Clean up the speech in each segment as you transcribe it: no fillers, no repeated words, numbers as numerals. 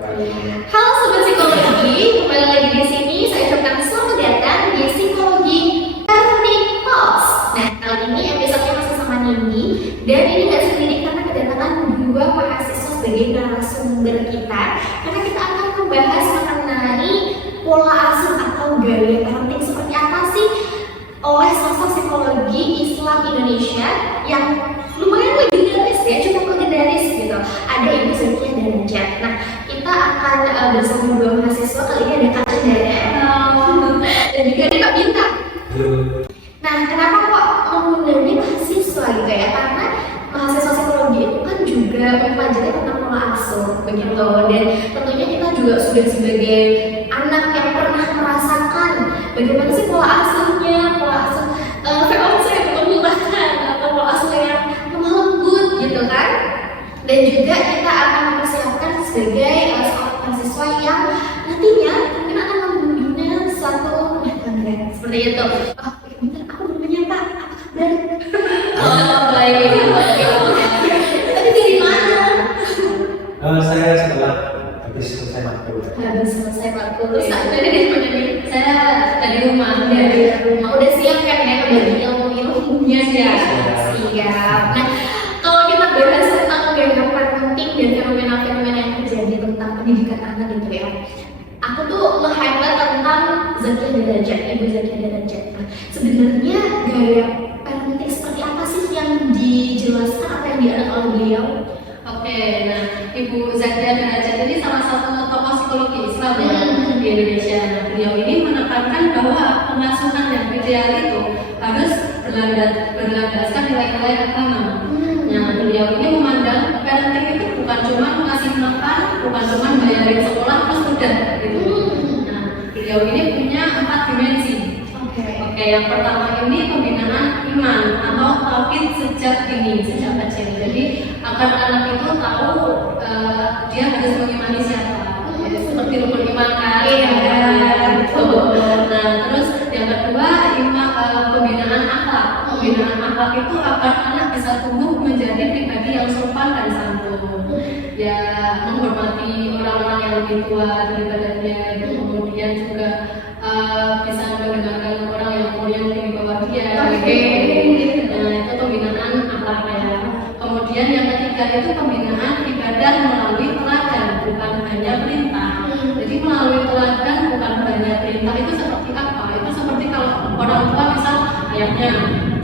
Halo Sobat Psikologi, kembali lagi di sini. Saya ucapkan selamat datang di Psikologi Parenting Talks. Nah, kali ini episode-nya masih sama Nindi. Dan ini gak sendiri karena kedatangan dua mahasiswa sebagai narasumber kita. Karena kita akan membahas mengenai pola asuh atau gaya parenting seperti apa sih oleh sosok psikologi Islam Indonesia yang lumayan legendaris ya, cukup legendaris gitu. Ada Ibu Zakia Darajat. Nah, kita akan bersama dua mahasiswa, kali ini ada Kak Cendana dan juga ada Kak Bintang. Nah, kenapa kok mengundangnya mahasiswa gitu ya? Karena mahasiswa psikologi itu kan juga mempelajari tentang pola asuh begitu, dan tentunya kita juga sudah sebagai anak yang pernah merasakan bagaimana sih pola asuhnya, pola asuh VOC pemulahan atau pola asuh yang lemah lembut gitu kan. Dan juga kita akan mempersiapkan sebagai seorang mahasiswa yang nantinya mungkin akan membina suatu rumah tangga seperti itu. Oh, bentar, aku belum menyapa. Apa kabar? Oh, baik. Tadi dari mana? Saya setelah habis selesai matkul. Habis selesai matkul. Terus dari mana nih? Saya dari rumah. Dari rumah. Udah siap kan ya? Udah ilmu-ilmunya ya? Siap. Nah, kalau kita bahas tentang gaya parenting dan fenomena-fenomena yang terjadi tentang pendidikan anak gitu ya, aku tuh nge-highlight tentang Zakia Darajat, Ibu Zakia Darajat. Nah, sebenarnya gaya parenting seperti apa sih yang dijelaskan, apa yang dianak oleh beliau? Oke, nah Ibu Zakia Darajat ini salah satu tokoh psikologi Islam ya di Indonesia. Nah, beliau ini menekankan bahwa pengasuhan yang ideal itu harus berlandaskan nilai-nilai agama. Nah, beliau ini memandang parenting itu bukan cuma mengasih makan, bukan cuma bayarin sekolah terus udah gitu. Nah, beliau ini punya 4 dimensi. Oke, yang pertama ini pembinaan iman atau tauhid sejak dini, sejak kecil. Jadi agar anak itu tahu dia harus mengimani siapa. Seperti rukun iman kan. Gitu. Nah, terus yang kedua pembinaan akhlak. Pembinaan akhlak itu agar anak bisa tumbuh menjadi pribadi yang sopan dan santun. Ya, menghormati orang-orang yang lebih tua daripadanya. Kemudian juga bisa mendengarkan orang yang mulia di bawah dia. Nah, itu pembinaan akhlaknya. Kemudian yang ketiga itu pembinaan ibadah melalui teladan, bukan hanya perintah. Jadi melalui teladan bukan hanya perintah itu seperti apa? Itu seperti kalau orang tua misal ayahnya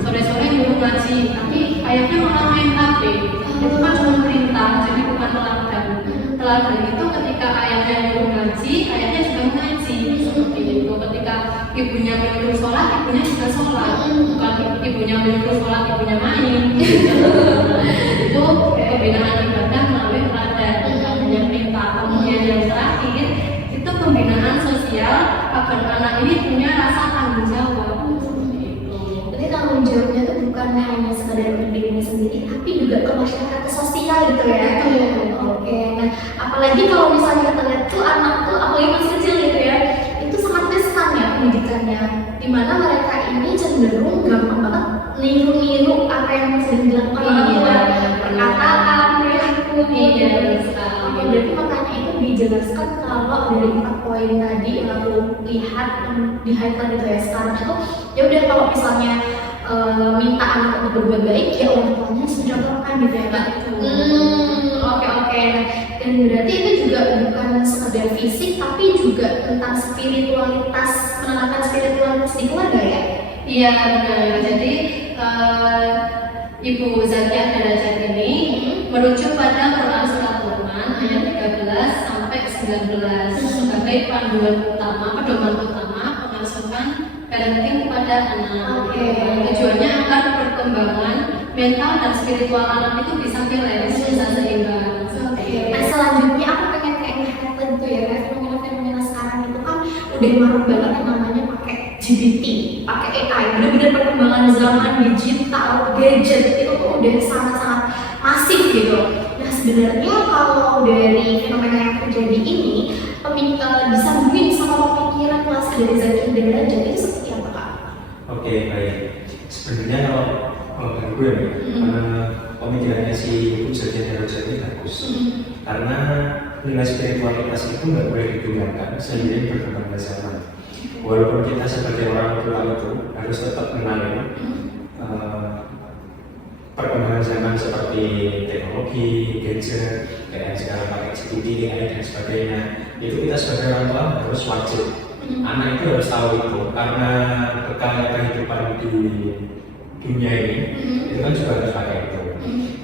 sore-sore nyuruh ngaji, tapi ayahnya malah main HP. Itu kan cuma perintah, jadi bukan teladan. Teladan itu ketika ayahnya nyuruh ngaji, ayahnya juga ngaji. Seperti itu. Ketika ibunya menyuruh sholat, ibunya juga sholat. Bukan ibunya menyuruh sholat, ibunya main. Itu pembinaan ibadah melalui teladan, bukan hanya perintah. Kemudian yang terakhir itu pembinaan sosial agar anak ini punya rasa tanggung jawab. Jadi tanggung jawabnya itu bukan hanya sekadar untuk dirinya sendiri, tapi juga ke masyarakat, ke sosial gitu ya. Oke, nah apalagi kalau misalnya kita lihat tuh anak tuh, apalagi masih kecil gitu ya, itu sangat riskan ya pendidikannya, dimana mereka ini cenderung gampang banget niru-niru apa yang sedang dilakukan orang tua, perkataan, perilaku. Oke, berarti makanya itu dijelaskan kalau dari 4 poin tadi yang aku lihat di highlight gitu ya sekarang itu, ya udah kalau misalnya minta anak untuk berbuat baik ya orang tuanya mencontohkan gitu ya Kak. Oke. Dan berarti itu juga bukan sekedar fisik tapi juga tentang spiritualitas, menanamkan spiritualitas di keluarga ya. Iya benar. Jadi Ibu Zakia Darajat ini merujuk pada Quran Surat Luqman ayat 13 sampai 19 sebagai panduan utama, pedoman utama pengasuhan parenting kepada anak. Tujuannya agar perkembangan mental dan spiritual anak itu bisa balance, bisa seimbang. Nah, selanjutnya aku pengen kayak nge-highlight gitu ya, fenomena-fenomena sekarang itu kan udah marak banget yang namanya pakai GPT, pakai AI, bener-bener perkembangan zaman digital, gadget itu tuh udah sangat-sangat masif gitu. Nah, sebenarnya kalau dari fenomena yang terjadi ini disambungin sama pemikiran kelas dari Zakia Darajat itu seperti apa Kak? Oke, baik. Sebenarnya kalau bagi gue pemikirannya si Ibu Zakia Darajat ini bagus. Karena nilai spiritualitas itu nggak boleh ditinggalkan seiring berkembangnya zaman. Walaupun kita sebagai orang tua itu harus tetap mengenali perkembangan zaman seperti teknologi, gadget, kayak sekarang pakai CCTV, AI dan sebagainya. Itu kita sebagai orang tua harus wajib. Anak itu harus tahu itu karena bekal kehidupan di dunia ini itu kan juga harus pakai itu.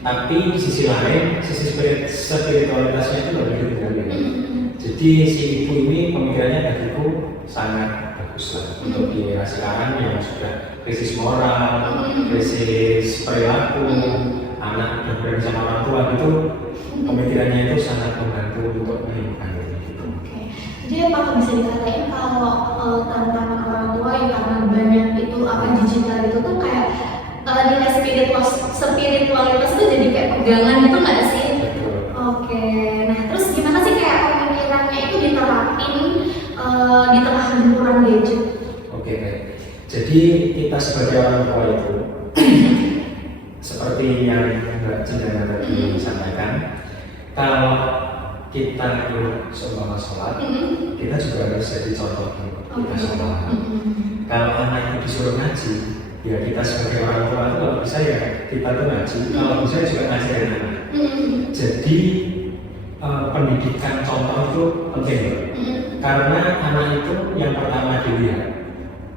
Tapi di sisi lain, sisi spiritualitasnya itu lebih ditinggalkan. Jadi si ibu ini pemikirannya bagiku sangat bagus lah untuk di era sekarang yang sudah krisis moral, krisis perilaku, anak udah berani sama orang tua gitu, pemikirannya itu sangat membantu untuk menyembuhkan diri gitu. Jadi apakah bisa dikatain kalau tantangan orang tua yang karena banyak itu digital itu tuh kayak nilai spiritualitas itu jadi kayak pegangan gitu nggak sih? Oke, nah terus gimana sih kayak pemikirannya itu diterapin di tengah gempuran gadget? Oke, baik. Jadi kita sebagai orang tua itu seperti yang Mbak Cendana tadi sampaikan, kalau kita itu seumpama sholat, kita juga harus jadi contoh kita sholat. Kalau anak itu disuruh ngaji, ya kita sebagai orang tua itu kalau bisa ya kita tuh ngaji, kalau bisa juga ngajarin anak. Jadi pendidikan contoh itu penting, karena anak itu yang pertama dilihat,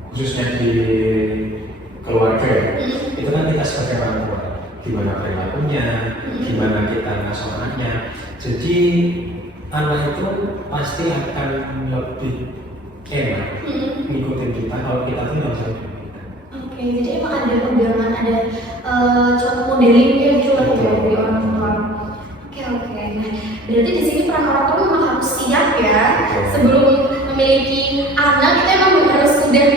khususnya di keluarga, itu kan kita sebagai orang tua, gimana perilakunya, gimana kita ngasuh anaknya. Jadi anak itu pasti akan lebih enak ngikutin kita kalau kita tuh nonton. Oke, jadi emang ada pegangan, ada contoh modelingnya gitu lah dari orang tua. Oke. Nah, berarti di sini peran orang tua memang harus siap ya sebelum memiliki anak. Itu emang harus sudah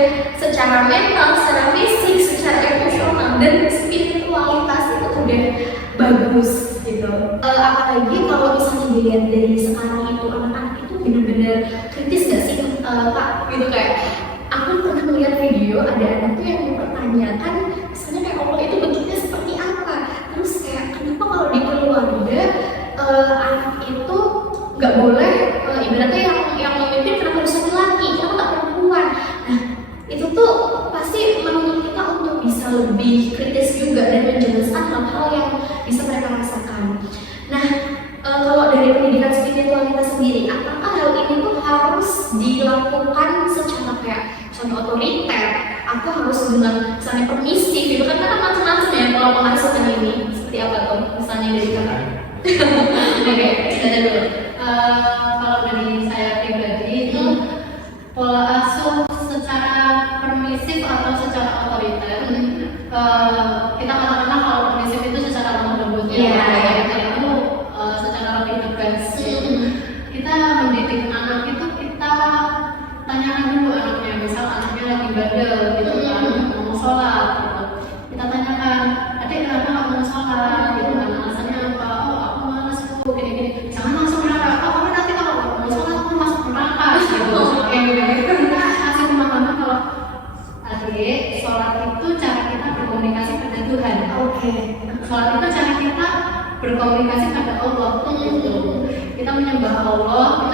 secara mental, secara fisik, secara emosional dan spiritualitas itu udah bagus gitu. Apalagi kalau misalnya dilihat dari sekarang itu anak-anak itu benar-benar kritis gak sih Kak? Gitu kayak aku pernah melihat video ada anak tuh yang mempertanyakan misalnya kayak Allah itu bentuknya seperti apa, terus kayak kenapa kalau di keluarga anak itu nggak boleh ibaratnya yang memimpin kenapa harus laki-laki, kenapa nggak perempuan. Nah itu tuh pasti menuntut kita untuk bisa lebih kritis juga dan menjelaskan hal-hal yang bisa mereka rasakan. Nah kalau dari pendidikan spiritualitas sendiri, apakah hal ini tuh harus dilakukan secara kayak contoh otoriter, atau harus dengan misalnya permisif gitu kan, karena macam-macam ya kalau pengasuhan ini seperti apa tuh misalnya dari kakak? Oke, cerita dulu. Kalau dari saya pribadi itu pola asuh secara permisif atau secara otoriter, kita katakanlah kalau permisif itu secara lemah lembut ya, itu secara lebih tegas. Kita mendidik anak itu kita tanyakan dulu anaknya, misal anaknya lagi bandel gitu kan, mau sholat gitu. Kita tanyakan, adik kenapa nggak mau sholat gitu kan, alasannya apa? Oh aku malas bu, gini-gini. Jangan langsung neraka, oh kamu nanti kalau nggak mau sholat kamu masuk neraka gitu. Kita kasih pemahaman kalau adik, sholat itu cara kita berkomunikasi pada Tuhan. Sholat itu cara kita berkomunikasi pada Allah gitu. Kita menyembah Allah,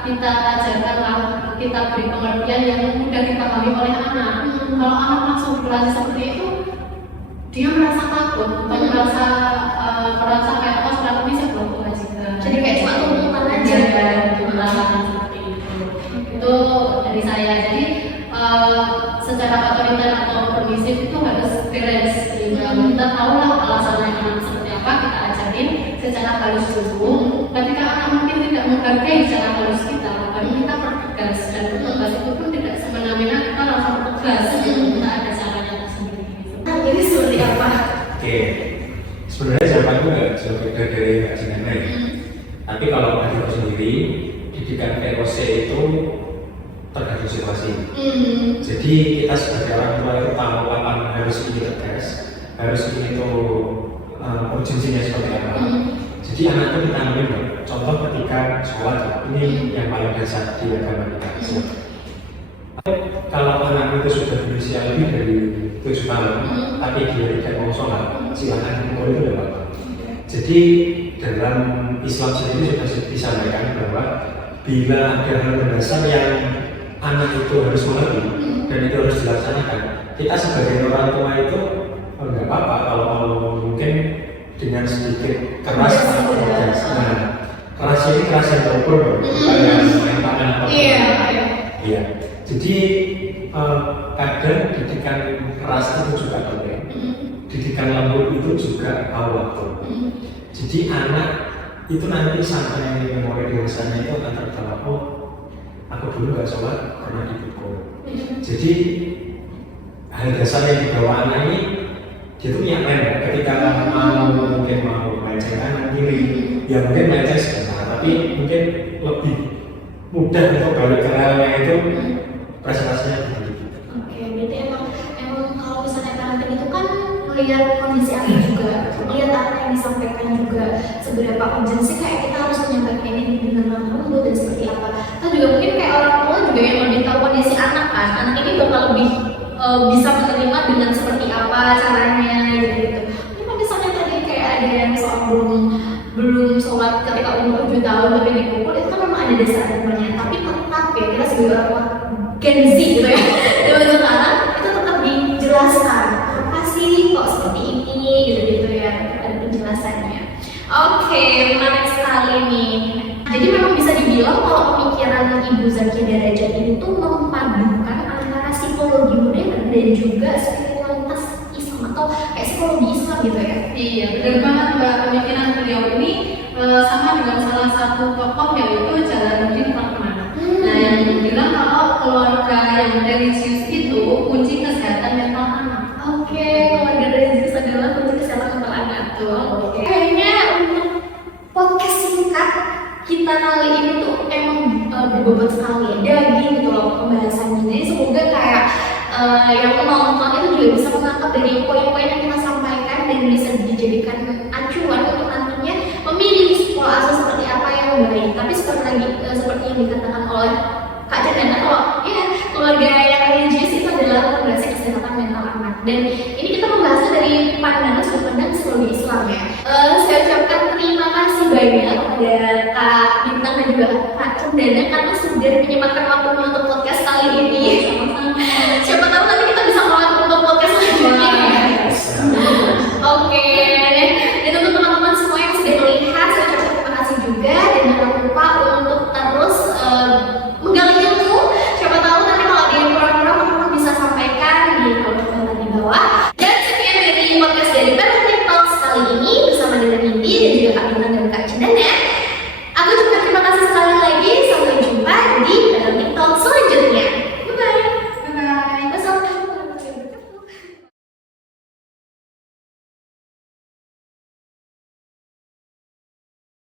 kita ajarkanlah, kita beri pengertian yang mudah dipahami oleh anak. Kalau anak langsung berlatih seperti itu, dia merasa takut, bukan merasa kayak oh sholat ini saya belum kewajiban. Jadi kayak cuma tuntutan aja seperti itu. Itu dari saya. Jadi secara otoriter atau permisif itu harus beres. Kita tahulah alasannya anak seperti apa, kita ajarin secara halus dulu. Ketika anak mungkin tidak menghargai secara halus kita, baru kita pertegas, dan pertegas itu pun tidak semena-mena kita langsung tegas. Kita ada caranya tersendiri. Nah, jadi seperti apa? Oke, sebenarnya jawabanku nggak jauh beda dari Mbak Cendana ya. Tapi kalau aku sendiri, didikan POC itu tergantung situasi. Jadi kita sebagai orang tua itu tahu kapan harus ini tegas, harus ini tuh urgensinya seperti apa. Jadi anak itu kita ambil contoh ketika sholat, ini yang paling dasar di agama kita. Kalau anak itu sudah berusia lebih dari 7 tahun, tapi dia tidak mau sholat, silakan umur itu tidak apa-apa. Jadi dalam Islam sendiri sudah disampaikan bahwa bila ada hal mendasar yang anak itu harus mengerti dan itu harus dilaksanakan, kita sebagai orang tua itu nggak apa-apa kalau mungkin dengan sedikit keras atau tegas. Nah, keras ini keras yang terukur, bukan yang main-main atau iya. Jadi kadang didikan keras itu juga penting. Didikan lembut itu juga waktu. Jadi anak itu nanti sampai memori dewasanya itu akan terbawa, oh aku dulu nggak sholat karena ibuku. Jadi hal dasar yang dibawa anak ini dia tuh punya ketika mungkin mau melenceng kanan kiri, ya mungkin melenceng sebentar, tapi mungkin lebih mudah untuk balik ke realnya itu presentasinya begitu. Oke, berarti emang kalau misalnya parenting itu kan melihat kondisi anak juga, melihat apa yang disampaikan juga, seberapa urgensi kayak kita harus menyampaikan ini dengan lembut dan seperti apa. Atau juga mungkin kayak orang tua juga yang lebih tahu kondisi anak kan, anak ini bakal lebih bisa menerima dengan seperti apa caranya gitu. Ini kalau misalnya tadi kayak ada yang soal belum sholat ketika umur 7 tahun tapi dipukul, itu kan memang ada dasar agamanya, tapi tetap ya kita sebagai orang tua Gen Z gitu ya, zaman sekarang itu tetap dijelaskan apa sih kok seperti ini gitu ya, ada penjelasannya. Oke, menarik sekali nih. Jadi memang bisa dibilang kalau pemikiran Ibu Zakia Darajat ini tuh memadukan antara psikologi modern dan juga spiritualitas Islam atau kayak psikologi Islam gitu ya. Iya, benar banget Mbak. Pemikiran beliau ini sama dengan salah satu tokoh yaitu Jalaluddin Rahman. Nah, yang bilang kalau keluarga yang religius itu kunci kesehatan mental anak. Oke, keluarga religius adalah kunci kesehatan mental anak tuh. Kayaknya untuk podcast singkat kita kali ini tuh emang berbobot sekali ya, daging gitu loh pembahasannya. Jadi semoga kayak yang menonton itu juga bisa menangkap dari poin-poin yang kita sampaikan dan bisa dijadikan acuan untuk nantinya memilih pola asuh seperti apa yang baik. Tapi seperti yang dikatakan oleh Kak Cendana, kalau ya keluarga yang religius itu adalah fondasi kesehatan mental anak. Dan ini kita membahasnya dari sudut pandang psikologi Islam ya. Saya ucapkan terima kasih banyak kepada Kak Bintang dan juga Kak Cendana karena sudah menyempatkan waktunya untuk podcast kali ini. Siapa tahu nanti kita bisa melakukan untuk podcast selanjutnya. Oke, dan untuk teman-teman semua yang sudah melihat, saya ucapkan terima kasih juga dan jangan lupa untuk terus menggali ilmu. Siapa tahu nanti kalau ada yang kurang-kurang teman-teman bisa sampaikan di kolom komentar di bawah. Dan sekian dari podcast dari Parenting Talks kali ini bersama dengan Nindi dan juga Kak Bintang.